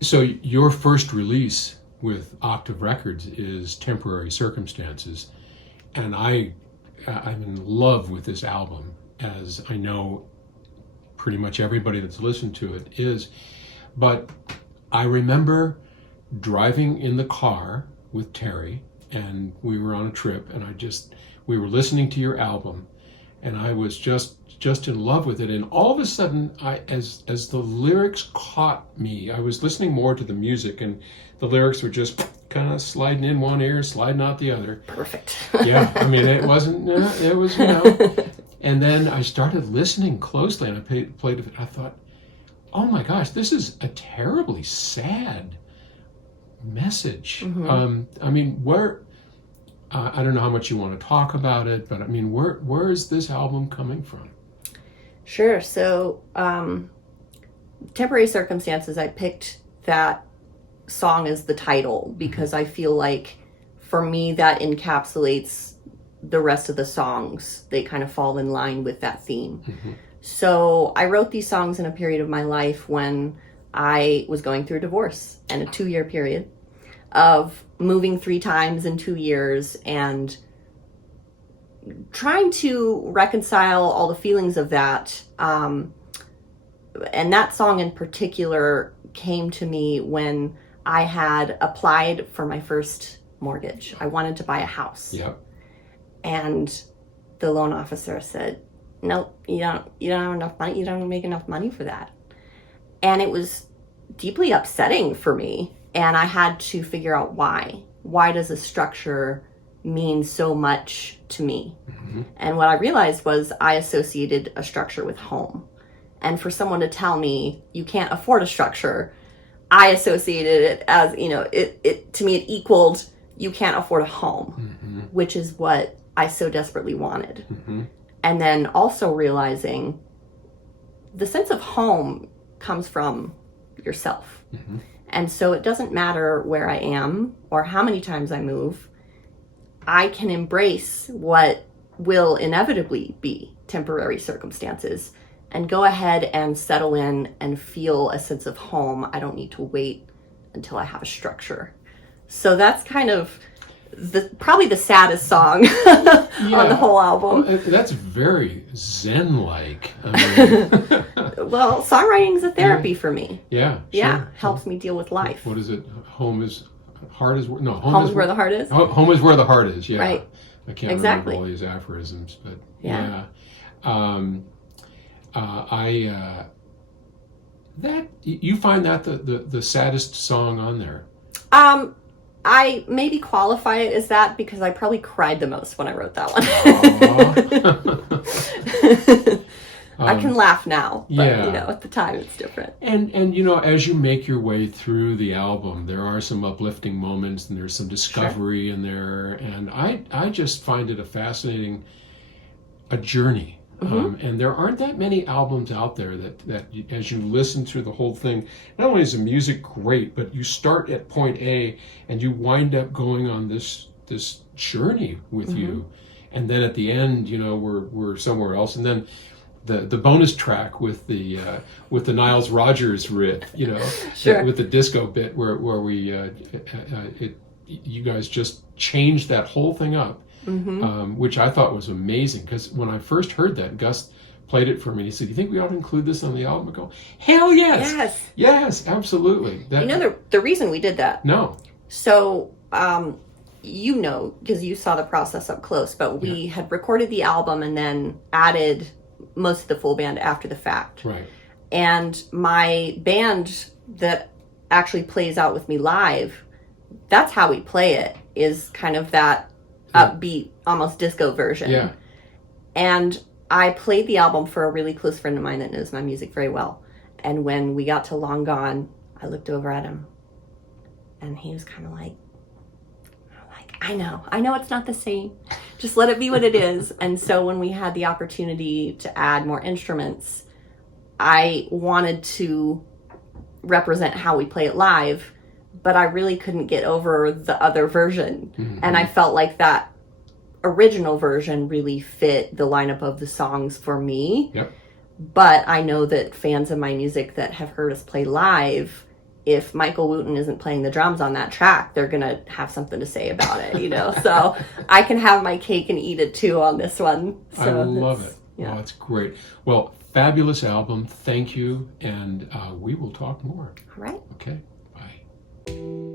So your first release with Octave Records is Temporary Circumstances, and I'm in love with this album, as I know pretty much everybody that's listened to it is. But I remember driving in the car with Terry, and we were on a trip, and we were listening to your album, and I was just in love with it. And all of a sudden, as the lyrics caught me, I was listening more to the music, and the lyrics were just kind of sliding in one ear, sliding out the other. Perfect. Yeah, I mean, it wasn't, it was, you know. And then I started listening closely, and I played it. I thought, oh my gosh, this is a terribly sad message. Mm-hmm. I mean, I don't know how much you want to talk about it, but I mean, where is this album coming from? Sure. So, Temporary Circumstances, I picked that song as the title because I feel like for me that encapsulates the rest of the songs. They kind of fall in line with that theme. Mm-hmm. So I wrote these songs in a period of my life when I was going through a divorce and a 2-year period of moving 3 times in 2 years and trying to reconcile all the feelings of that. And that song in particular came to me when I had applied for my first mortgage. I wanted to buy a house. Yep. And the loan officer said, nope, you don't have enough money. You don't make enough money for that. And it was deeply upsetting for me. And I had to figure out why. Why does a structure mean so much to me? Mm-hmm. And what I realized was I associated a structure with home. And for someone to tell me you can't afford a structure, I associated it as, it to me it equaled you can't afford a home, mm-hmm. which is what I so desperately wanted. Mm-hmm. And then also realizing the sense of home comes from yourself. Mm-hmm. And so it doesn't matter where I am or how many times I move. I can embrace what will inevitably be temporary circumstances and go ahead and settle in and feel a sense of home. I don't need to wait until I have a structure. So that's kind of probably the saddest song on the whole album. Well, that's very Zen-like. I mean, well, songwriting is a therapy for me. Yeah, sure. Yeah, helps me deal with life. What is it? Home is home is where the heart is. Home is where the heart is. Yeah, right. I can't remember all these aphorisms, but yeah. That you find that the saddest song on there? I maybe qualify it as that because I probably cried the most when I wrote that one. I can laugh now, but at the time it's different. And as you make your way through the album, there are some uplifting moments and there's some discovery in there, and I just find it a journey. Mm-hmm. And there aren't that many albums out there that as you listen through the whole thing, not only is the music great, but you start at point A and you wind up going on this journey with mm-hmm. you, and then at the end, we're somewhere else, and then the bonus track with the Niles Rodgers riff, sure. with the disco bit where we you guys just changed that whole thing up. Mm-hmm. Which I thought was amazing, because when I first heard that, Gus played it for me. He said, "Do you think we ought to include this on the album?" I go, "Hell yes, yes, absolutely." The reason we did that. No. So, because you saw the process up close, but we had recorded the album and then added most of the full band after the fact. Right. And my band that actually plays out with me live, that's how we play it, is kind of that upbeat, almost disco version. Yeah. And I played the album for a really close friend of mine that knows my music very well. And when we got to Long Gone, I looked over at him and he was kind of like, I know it's not the same. Just let it be what it is. And so when we had the opportunity to add more instruments, I wanted to represent how we play it live, but I really couldn't get over the other version. Mm-hmm. And I felt like that original version really fit the lineup of the songs for me. Yep. But I know that fans of my music that have heard us play live, if Michael Wooten isn't playing the drums on that track, they're going to have something to say about it, you know. So I can have my cake and eat it too on this one. So I love it. Yeah. Well, that's great. Well, fabulous album. Thank you. And we will talk more. All right. Okay. Bye.